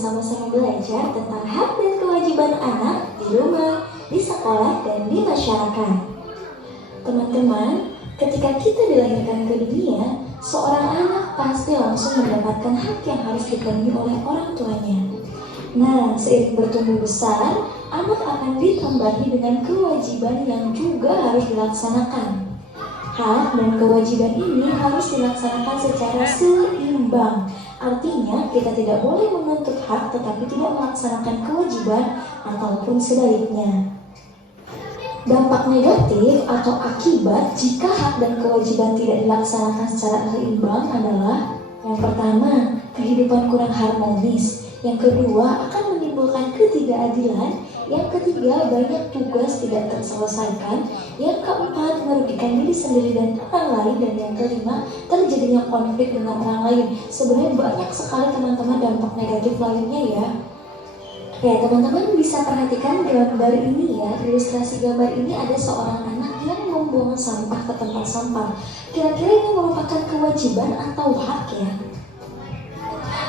sama-sama belajar tentang hak dan kewajiban anak di rumah, di sekolah, dan di masyarakat. Teman-teman, ketika kita dilahirkan ke dunia, seorang anak pasti langsung mendapatkan hak yang harus dipenuhi oleh orang tuanya. Nah, seiring bertumbuh besar, anak akan ditambahi dengan kewajiban yang juga harus dilaksanakan. Hak dan kewajiban ini harus dilaksanakan secara seimbang. Artinya, kita tidak boleh menuntut hak tetapi tidak melaksanakan kewajiban ataupun sebaliknya. Dampak negatif atau akibat jika hak dan kewajiban tidak dilaksanakan secara seimbang adalah: yang pertama, kehidupan kurang harmonis. Yang kedua, akan menimbulkan ketidakadilan. Yang ketiga, banyak tugas tidak terselesaikan. Yang keempat, merugikan diri sendiri dan orang lain. Dan yang kelima, terjadinya konflik dengan orang lain. Sebenarnya banyak sekali teman-teman dampak negatif lainnya ya. Ya, teman-teman bisa perhatikan gambar ini ya. Ilustrasi gambar ini ada seorang anak yang membuang sampah ke tempat sampah. Kira-kira ini merupakan kewajiban atau hak ya?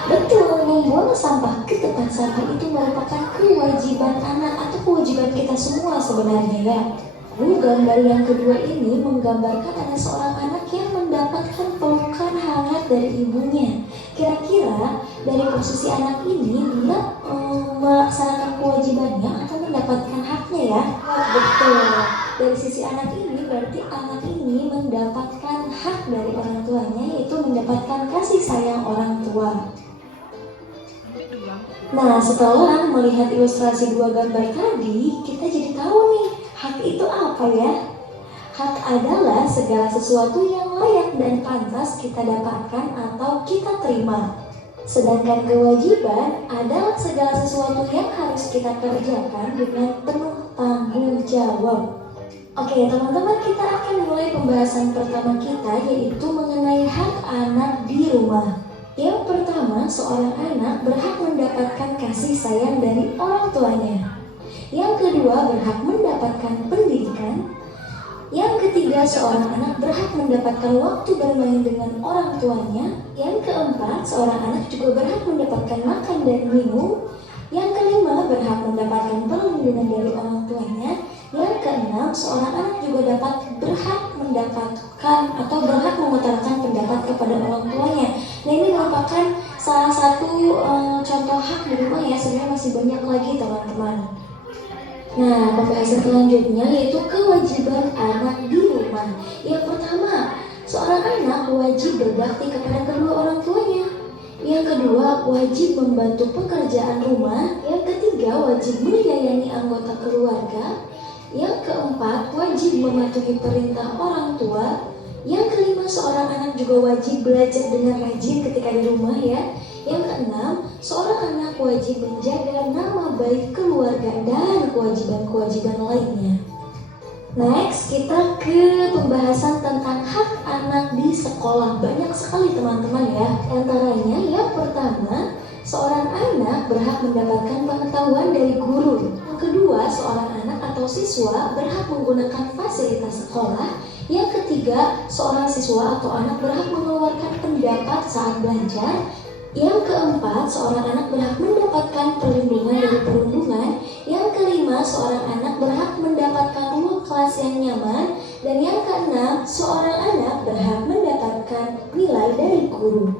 Betul, membuang sampah ke tempat sampah itu merupakan kewajiban anak atau kewajiban kita semua sebenarnya ya. Lalu gambar yang kedua ini menggambarkan ada seorang anak yang mendapatkan pelukan hangat dari ibunya. Kira-kira dari posisi anak ini dia melaksanakan kewajibannya atau mendapatkan haknya ya? Betul, dari sisi anak ini berarti anak ini mendapatkan hak dari orang tuanya, yaitu mendapatkan kasih sayang orang tua. Nah, setelah melihat ilustrasi dua gambar tadi, kita jadi tahu nih, hak itu apa ya? Hak adalah segala sesuatu yang layak dan pantas kita dapatkan atau kita terima. Sedangkan kewajiban adalah segala sesuatu yang harus kita kerjakan dengan penuh tanggung jawab. Oke, teman-teman, kita akan mulai pembahasan pertama kita, yaitu mengenai hak anak di rumah. Yang pertama, seorang anak berhak mendapatkan kasih sayang dari orang tuanya. Yang kedua, berhak mendapatkan pendidikan. Yang ketiga, seorang anak berhak mendapatkan waktu bermain dengan orang tuanya. Yang keempat, seorang anak juga berhak mendapatkan makan dan minum. Yang kelima, berhak mendapatkan perlindungan dari orang tuanya. Yang keenam, seorang anak juga berhak mendapatkan atau berhak mengutarakan pendapat kepada orang tuanya. Nah, ini merupakan salah satu contoh hak di rumah ya. Sebenarnya masih banyak lagi teman-teman. Nah, pembahasan selanjutnya yaitu kewajiban anak di rumah. Yang pertama, seorang anak wajib berbakti kepada kedua orang tuanya. Yang kedua, wajib membantu pekerjaan rumah. Yang ketiga, wajib menyayangi anggota keluarga. Yang keempat, wajib mematuhi perintah orang tua. Yang kelima, seorang anak juga wajib belajar dengan rajin ketika di rumah ya. Yang keenam, seorang anak wajib menjaga nama baik keluarga dan kewajiban-kewajiban lainnya. Next, kita ke pembahasan tentang hak anak di sekolah. Banyak sekali teman-teman ya. Antaranya yang pertama, seorang anak berhak mendapatkan pengetahuan dari guru. Yang kedua, seorang anak atau siswa berhak menggunakan fasilitas sekolah. Yang ketiga, seorang siswa atau anak berhak mengeluarkan pendapat saat belajar. Yang keempat, seorang anak berhak mendapatkan perlindungan dari perundungan. Yang kelima, seorang anak berhak mendapatkan ruang kelas yang nyaman. Dan yang keenam, seorang anak berhak mendapatkan nilai dari guru.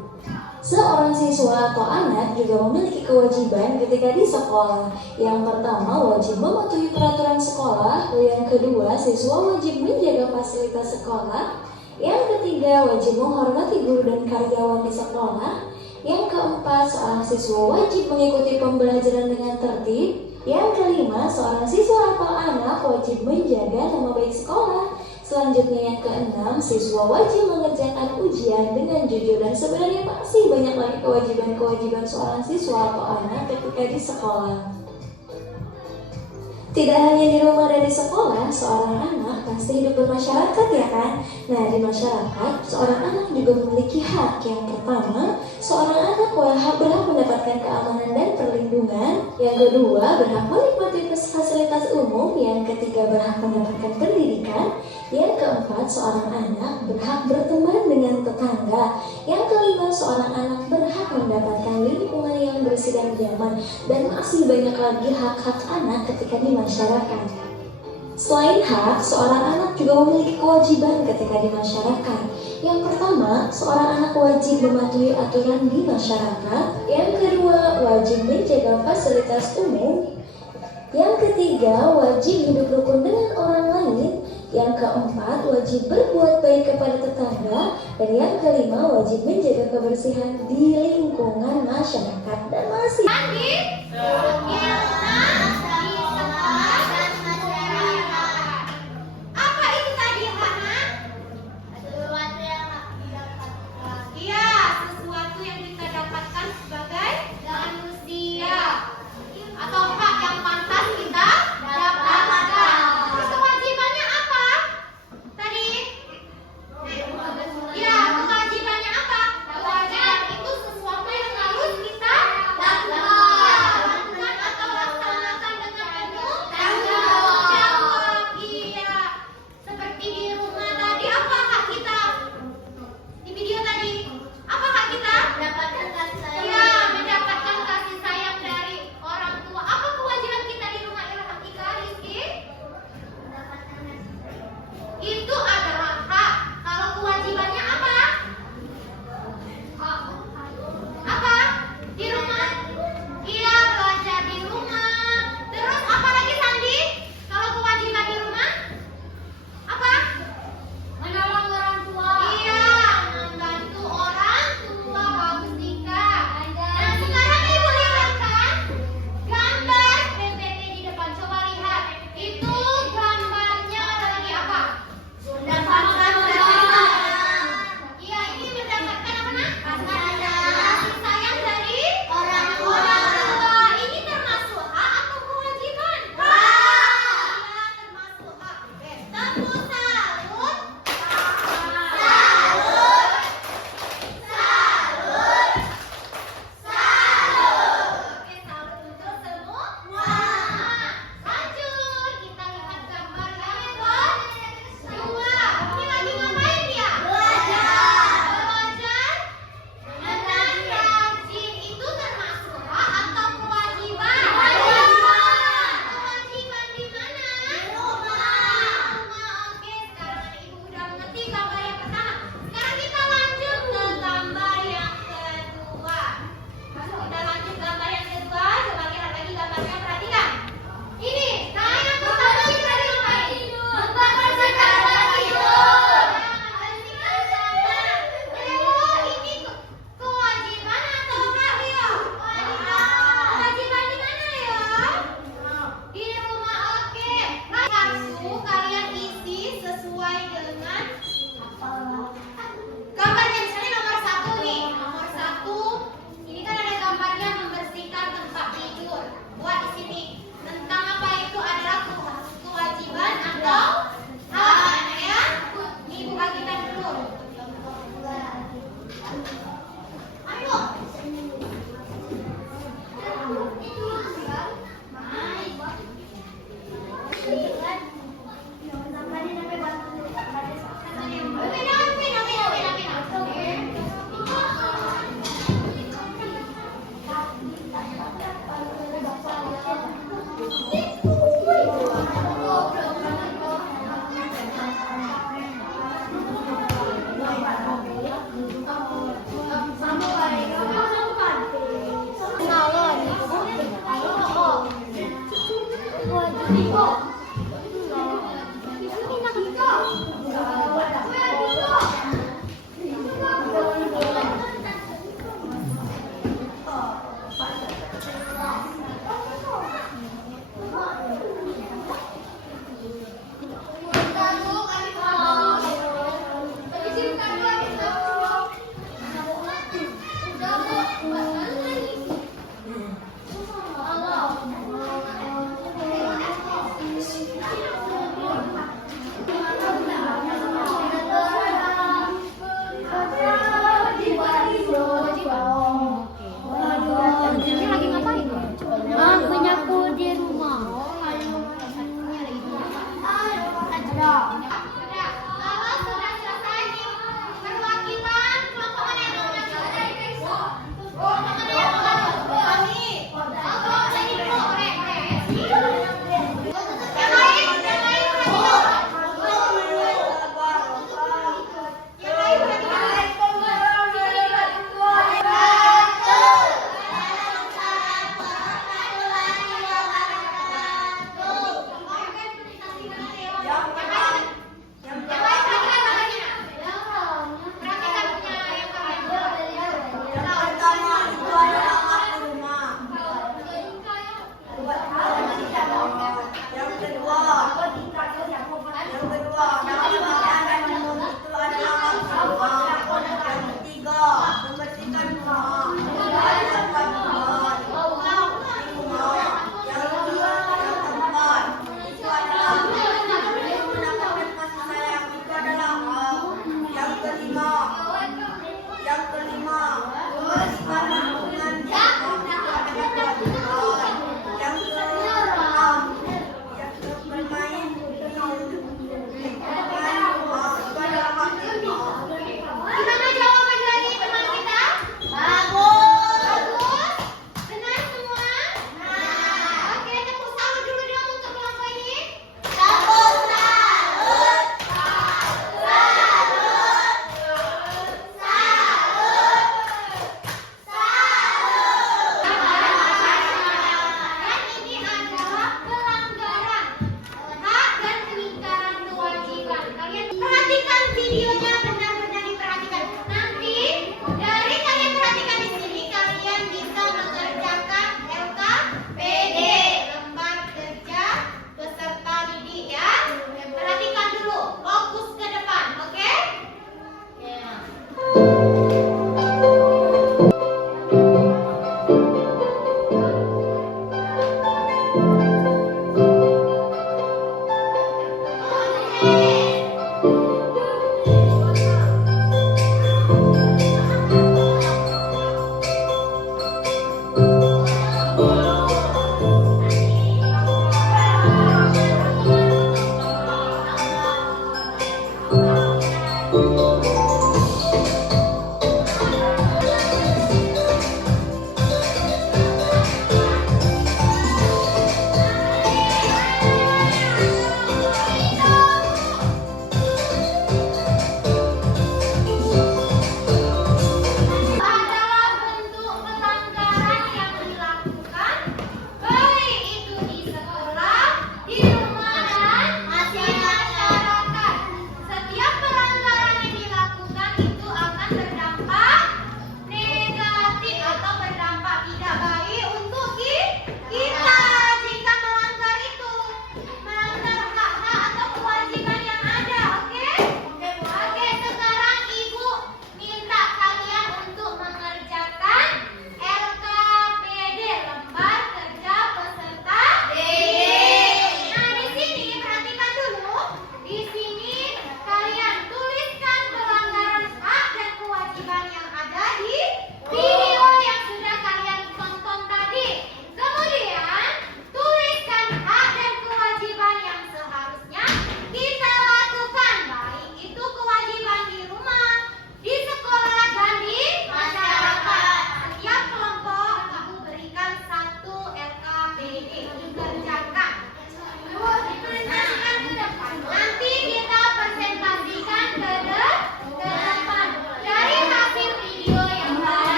Seorang siswa atau anak juga memiliki kewajiban ketika di sekolah. Yang pertama, wajib mematuhi peraturan sekolah. Yang kedua, siswa wajib menjaga fasilitas sekolah. Yang ketiga, wajib menghormati guru dan karyawan di sekolah. Yang keempat, seorang siswa wajib mengikuti pembelajaran dengan tertib. Yang kelima, seorang siswa atau anak wajib menjaga nama baik sekolah. Selanjutnya yang keenam, siswa wajib mengerjakan ujian dengan jujur. Dan sebenarnya masih banyak lagi kewajiban-kewajiban seorang siswa atau anak ketika di sekolah. Tidak hanya di rumah dan di sekolah, seorang anak pasti hidup bermasyarakat ya kan? Nah, di masyarakat, seorang anak juga memiliki hak. Yang pertama, seorang anak berhak mendapatkan keamanan dan perlindungan. Yang kedua, berhak menikmati fasilitas umum. Yang ketiga, berhak mendapatkan pendidikan. Yang keempat, seorang anak berhak berteman dengan tetangga. Yang kelima, seorang anak berhak mendapatkan lingkungan yang bersih dan nyaman. Dan masih banyak lagi hak-hak anak ketika di masyarakat. Selain hak, seorang anak juga memiliki kewajiban ketika di masyarakat. Yang pertama, seorang anak wajib mematuhi aturan di masyarakat. Yang kedua, wajib menjaga fasilitas umum. Yang ketiga, wajib hidup rukun dengan orang lain. Yang keempat, wajib berbuat baik kepada tetangga. Dan yang kelima, wajib menjaga kebersihan di lingkungan masyarakat. Dan masih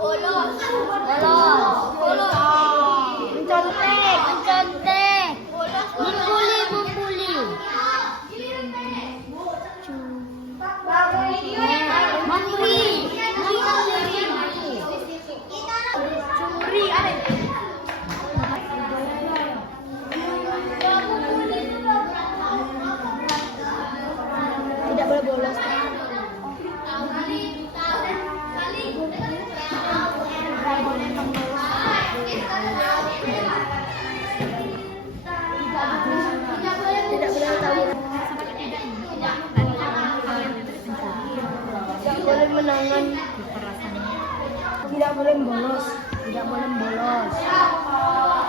Bolos. Mencontek. Membuli. Curi. Tidak boleh bolos. Tidak boleh menangan. Tidak boleh bolos.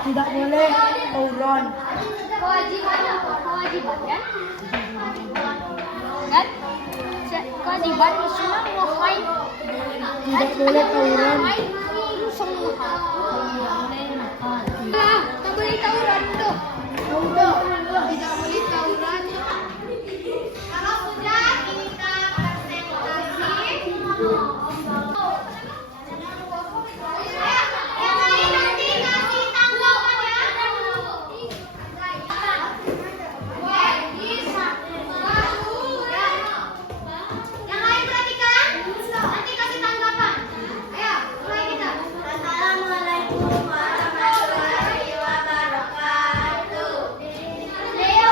Tidak boleh tawuran. Kewajiban apa? Kewajiban kan? Kewajiban semua wahai. Tidak boleh tawuran. Tak boleh tawuran tuh. Tidak boleh tawuran. Kalau sudah kita presentasi. Yang lain nanti kasih tanggapan ya. Yang lain perhatikan. Nanti kasih tanggapan. Ayo, mulai kita. Assalamualaikum warahmatullahi wabarakatuh. Leo,